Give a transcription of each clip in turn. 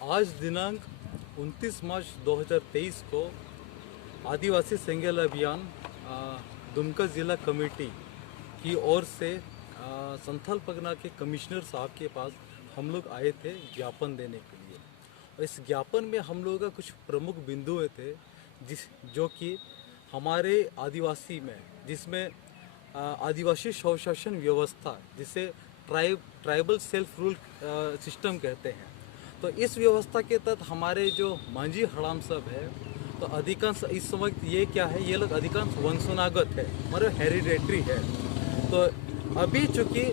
आज दिनांक 29 मार्च 2023 को आदिवासी सेंगेल अभियान दुमका ज़िला कमेटी की ओर से संथाल परगना के कमिश्नर साहब के पास हम लोग आए थे ज्ञापन देने के लिए। और इस ज्ञापन में हम लोगों का कुछ प्रमुख बिंदु थे जो कि हमारे आदिवासी में, जिसमें आदिवासी स्वशासन व्यवस्था, जिसे ट्राइबल सेल्फ रूल सिस्टम कहते हैं, तो इस व्यवस्था के तहत हमारे जो मांझी हड़ाम सब है, तो अधिकांश इस समय ये क्या है, ये लोग अधिकांश वंशनागत है, मतलब हेरिडेटरी है। तो अभी चूँकि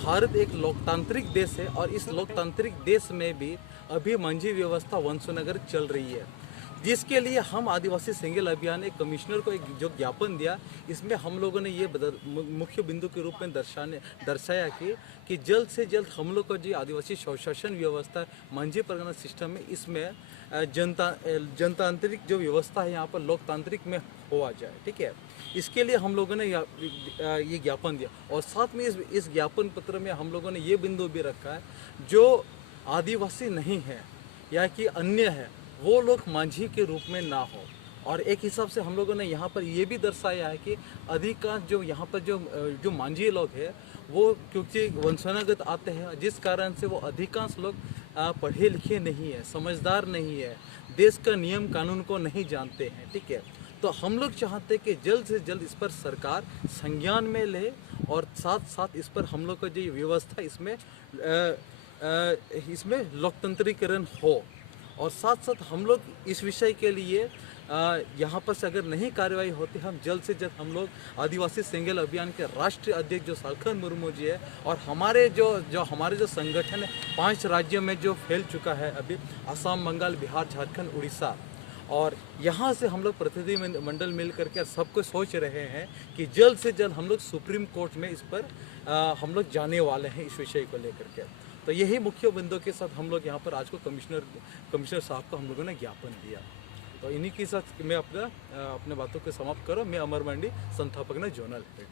भारत एक लोकतांत्रिक देश है और इस लोकतांत्रिक देश में भी अभी मांझी व्यवस्था वंशनागत चल रही है, जिसके लिए हम आदिवासी सेंगेल अभियान एक कमिश्नर को एक जो ज्ञापन दिया, इसमें हम लोगों ने ये मुख्य बिंदु के रूप में दर्शाया कि जल्द से जल्द हम लोग का जो आदिवासी स्वशासन व्यवस्था मांझी परगना सिस्टम में, इसमें जनतांत्रिक जो व्यवस्था है यहाँ पर लोकतांत्रिक में हुआ जाए। ठीक है, इसके लिए हम लोगों ने ये ज्ञापन दिया। और साथ में इस ज्ञापन पत्र में हम लोगों ने ये बिंदु भी रखा है, जो आदिवासी नहीं है या कि अन्य है, वो लोग मांझी के रूप में ना हो। और एक हिसाब से हम लोगों ने यहाँ पर ये भी दर्शाया है कि अधिकांश जो यहाँ पर जो मांझी लोग हैं, वो क्योंकि वंशनागत आते हैं, जिस कारण से वो अधिकांश लोग पढ़े लिखे नहीं है, समझदार नहीं है, देश का नियम कानून को नहीं जानते हैं। ठीक है, तो हम लोग चाहते हैं कि जल्द से जल्द इस पर सरकार संज्ञान में ले और साथ साथ इस पर हम लोग का जो व्यवस्था इसमें लोकतंत्रीकरण हो। और साथ साथ हम लोग इस विषय के लिए यहाँ पर से अगर नहीं कार्रवाई होती, हम जल्द से जल्द हम लोग आदिवासी सेंगेल अभियान के राष्ट्रीय अध्यक्ष जो सालखन मुर्मू जी है, और हमारे जो संगठन है 5 राज्यों में जो फैल चुका है अभी, असम, बंगाल, बिहार, झारखंड, उड़ीसा, और यहाँ से हम लोग प्रतिनिधि मंडल मिल करके सबको सोच रहे हैं कि जल्द से जल्द हम लोग सुप्रीम कोर्ट में इस पर हम लोग जाने वाले हैं इस विषय को लेकर के। तो यही मुख्य बिंदु के साथ हम लोग यहाँ पर आज को कमिश्नर साहब को हम लोगों ने ज्ञापन दिया। तो इन्हीं के साथ मैं अपने बातों को समाप्त करूँ। मैं अमर मंडी संथाल परगना जोनल हेड।